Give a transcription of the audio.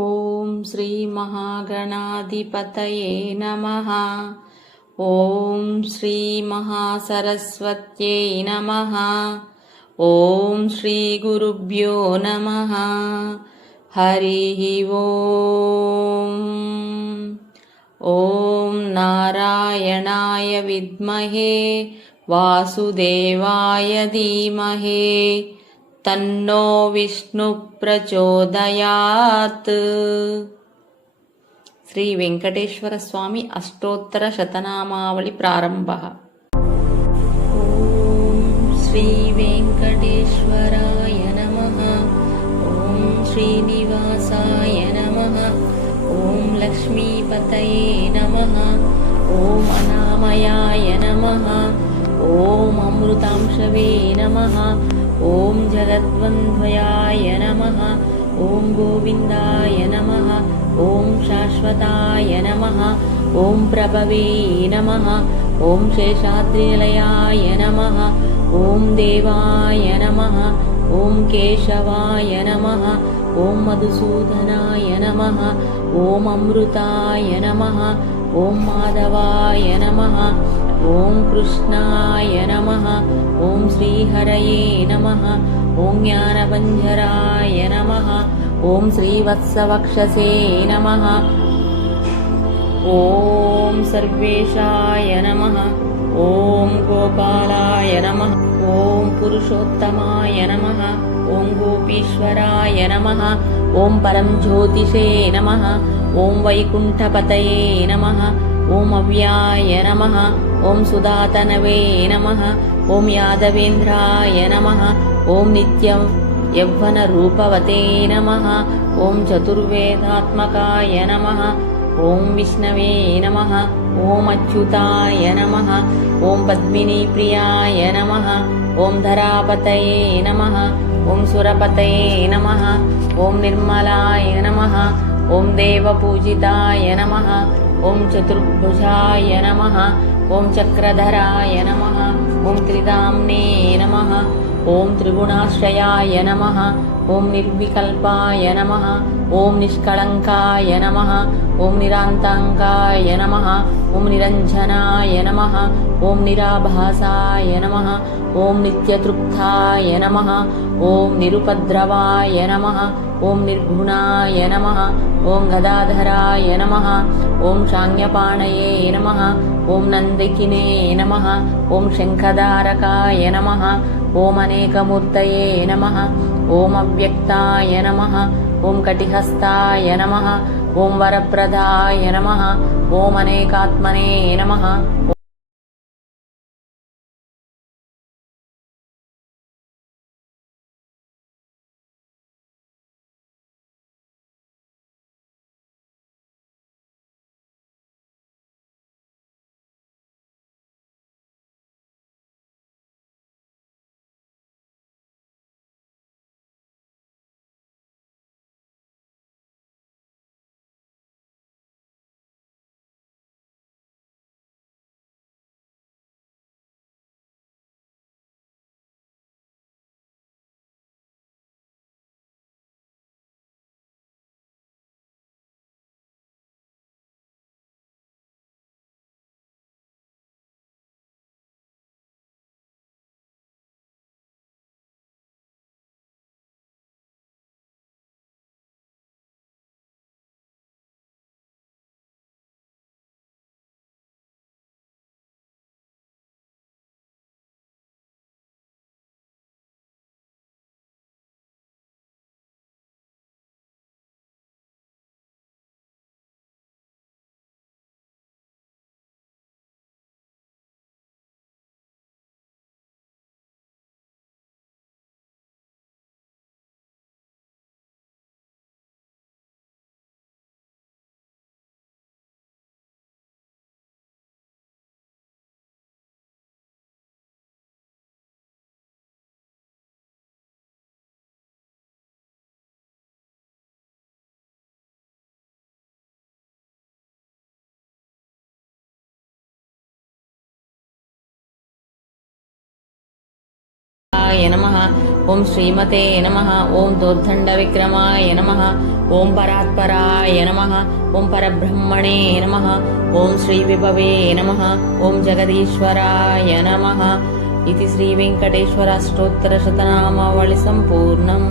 ఓం శ్రీ మహాగణాధిపతయే నమః. ఓం శ్రీ మహాసరస్వత్యై నమః. ఓం శ్రీ గురుభ్యో నమః. హరి ఓం. ఓం నారాయణాయ విద్మహే వాసుదేవాయ ధీమహి తన్నో విష్ణు ప్రచోదయాత్. శ్రీ వెంకటేశ్వర స్వామి అష్టోత్తర శతనామావళి ప్రారంభ. ఓం శ్రీ వెంకటేశ్వరాయ నమః. ఓం శ్రీనివాసాయ నమః. ఓం లక్ష్మీపతయే నమః. ఓం అనామయాయ నమః. ఓం అమృతాంశవే నమః. ఓం జగద్వంద్వయాయ నమః. ఓం గోవిందాయ నమః. ఓం శాశ్వతాయ నమః. ఓం ప్రభవే నమః. ఓం శేషాద్రినిలయాయ నమః. ఓం దేవాయ నమః. ఓం కేశవాయ నమః. ఓం మధుసూదనాయ నమః. ఓం అమృతాయ నమః. ఓం మాధవాయ నమః. ఓం కృష్ణాయ నమః. ఓం శ్రీహరయే నమః. ఓం జ్ఞానవంజరాయ నమః. ఓం శ్రీవత్సవక్షసే నమః. ఓం సర్వేశాయ నమః. ఓం గోపాలాయ నమః. ఓం పురుషోత్తమాయ నమః. ఓం గోపీశ్వరాయ నమః. ఓం పరం జ్యోతిషే నమః. ఓం వైకుంఠపతయే నమః. ఓం అవ్యాయ నమః. ఓం సుధాతనవే నమః. ఓం యాదవేంద్రాయ నమః. ఓం నిత్యం యవ్వన రూపవతే నమః. ఓం చతుర్వేదాత్మకాయ నమః. ఓం విష్ణవే నమః. ఓం అచ్యుతాయ నమః. ఓం పద్మినీ ప్రియాయ నమః. ఓం ధరాపతయే నమః. ఓం సురపతయే నమః. ఓం నిర్మలాయ నమః. ఓం దేవపూజితాయ నమః. ఓం చతుర్భుజాయ నమః. ఓం చక్రధరాయ నమః. ఓం త్రిదామ్నే నమః. ఓం త్రిగుణాశ్రయాయ నమః. ఓం నిర్వికల్పాయ నమః. ఓం నిష్కళంకాయ నమః. ఓం నిరాంతాంకాయ నమః. ఓం నిరంజనాయ నమః. ఓం నిరాభాసాయ నమః. ఓం నిత్యతృప్తాయ నమః. ఓం నిరుపద్రవాయ నమః. ఓం నిర్గుణాయ నమః. ఓం గదాధరాయ నమః. ఓం శాంగ్యపాణయే నమః. ఓం నందికినే నమః. ఓం శంఖధారకాయ నమః. ఓం అనేకమూర్తయే నమః. ఓం అవ్యక్తాయ నమః. ఓం కటిహస్తాయ నమః. ఓం వరప్రదాయ నమః. ఓం అనేకాత్మనే నమః. నమః. ఓం శ్రీమతే నమః. ఓం దోర్దండవిక్రమాయ నమః. ఓం పరాత్పరాయ నమః. ఓం పరబ్రహ్మణే నమః. ఓం శ్రీవిభవే నమః. ఓం జగదీశ్వరాయ నమః. ఇది శ్రీ వెంకటేశ్వర అష్టోత్తర శతనామావళి సంపూర్ణం.